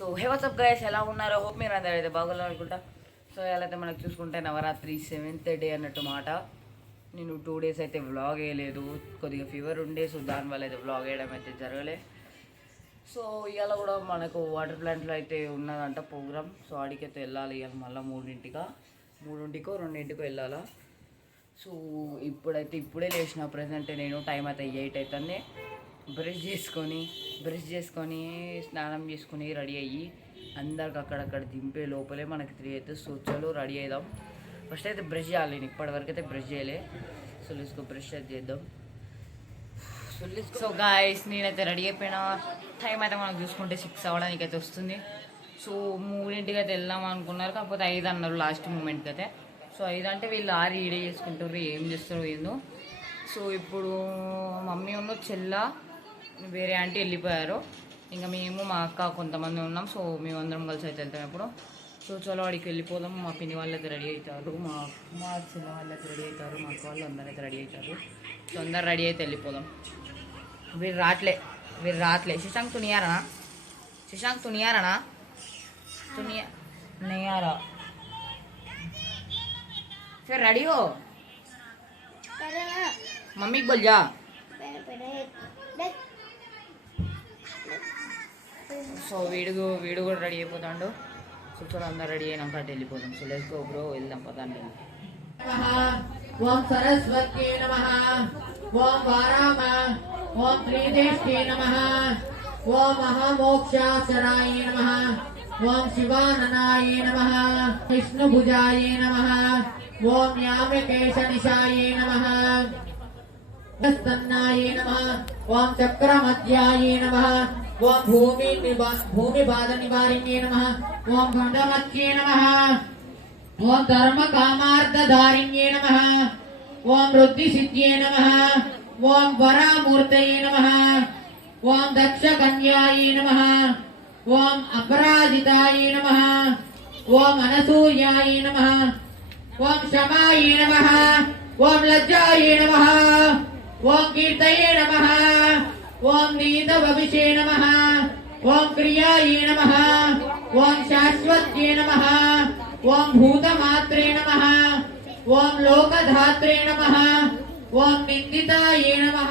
So hey WhatsApp guys, ఎలా ఉన్నారో hope మీరు అందరూ అయితే బాగోలేదు అనుకుంటా. సో ఎలా అయితే మనకు చూసుకుంటే నవరాత్రి 7th డే అన్నట్టు మాట. నేను 2 days అయితే వ్లాగ్ వేయలేదు, కొద్దిగా ఫీవర్ ఉండే, సో దానివల్ల అయితే వ్లాగ్ వేయడం అయితే జరగలే. సో ఇవాళ కూడా మనకు వాటర్ ప్లాంట్లో అయితే ఉన్నదంట ప్రోగ్రామ్. సో ఆడికైతే వెళ్ళాలి ఇవాళ మళ్ళీ 3ంటికో 2ంటికో వెళ్ళాలా. సో ఇప్పుడే లేచిన ప్రజెంట్ నేను. టైం అయితే 8 అవుతుంది. బ్రష్ చేసుకొని స్నానం చేసుకొని రెడీ అయ్యి అందరికి అక్కడక్కడ దింపే లోపలే మనకి 3 అయితే. సో చలో రెడీ అవుదాం. ఫస్ట్ అయితే బ్రష్ చేయాలి. నేను ఇప్పటివరకు అయితే బ్రష్ చేయలే. సో లేసుకో బ్రష్ అయితే చేద్దాం. సో గాయస్, నేనైతే రెడీ అయిపోయినా. టైం అయితే మనం చూసుకుంటే 6 అవ్వడానికి అయితే వస్తుంది. సో 3ంటికి అయితే వెళ్దాం అనుకున్నారు, కాకపోతే 5 అన్నారు లాస్ట్ మూమెంట్కి అయితే. సో 5 అంటే వీళ్ళు 6 ఈడే చేసుకుంటారు, ఏం చేస్తారో ఏందో. సో ఇప్పుడు మమ్మీ ఉన్న చెల్ల వేరే ఆంటీ వెళ్ళిపోయారు. ఇంకా మేము మా అక్క కొంతమంది ఉన్నాం. సో మేమందరం కలిసి అయితే వెళ్తాం ఇప్పుడు. సో చలో వాడికి వెళ్ళిపోదాం. మా పిన్ని వాళ్ళు అయితే రెడీ అవుతారు, మా చిన్న వాళ్ళు అయితే రెడీ అవుతారు, మా అక్క వాళ్ళు అందరూ అయితే రెడీ అవుతారు. సో అందరు రెడీ అయితే వెళ్ళిపోదాం. వీరు రాట్లే. శశాంక్ తునియారనా नहीं फिर रेडी हो, मम्मी बोल जा. సో వీడు కూడా రెడీ అయిపోతాడు. సో చూడ అందరు రెడీ అయినాక అటు వెళ్ళిపోతాం. సో లెట్స్ గో బ్రో, వెళ్దాం పదండి. ఓం సరస్వతి నమః, ఓం వారామ, ఓం త్రిదేష్టి నమః, ఓం మహామోక్షాచరాయ నమః, ఓం శివాననాయ నమః, విష్ణుభుజాయ నమః, ఓం యామ్యకేశనిశాయ నమః, స్తన్నాయ నమః, ఓం చక్రమధ్యాయ నమః, ఓం భూమిపాద నివారిణ్యే నమః, ఓం ఖండమత్యే నమః, ఓం ధర్మ కామార్థధారిణ్యే నమః, ఓం వృద్ధి సిద్ధ్యే నమః, ఓం వరామూర్తయే నమః, ఓం దక్ష కన్యాయే నమః, ఓం అపరాజితాయే నమః, ఓం అనసూయాయే నమః, ఓం శమాయే నమః, ఓం లజ్జాయే నమః, ఓం కీర్తయే నమః, ఓం నీతవవిషే నమః, ఓం క్రియాయే నమః, ఓం శాశ్వత్యే నమః, ఓం భూతమాత్రే నమః, ఓం లోకధాత్రే నమః, ఓం నిందితాయే నమః.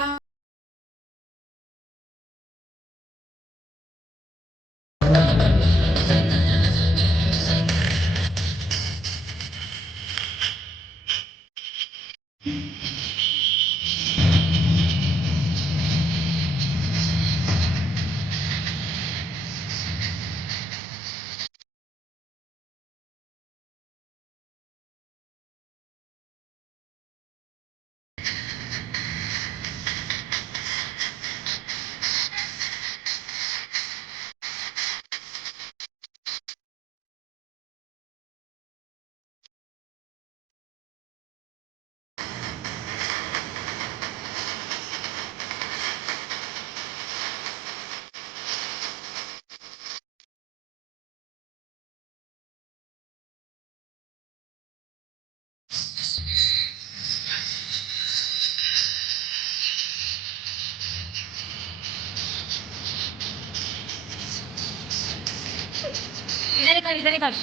इधर निकाल.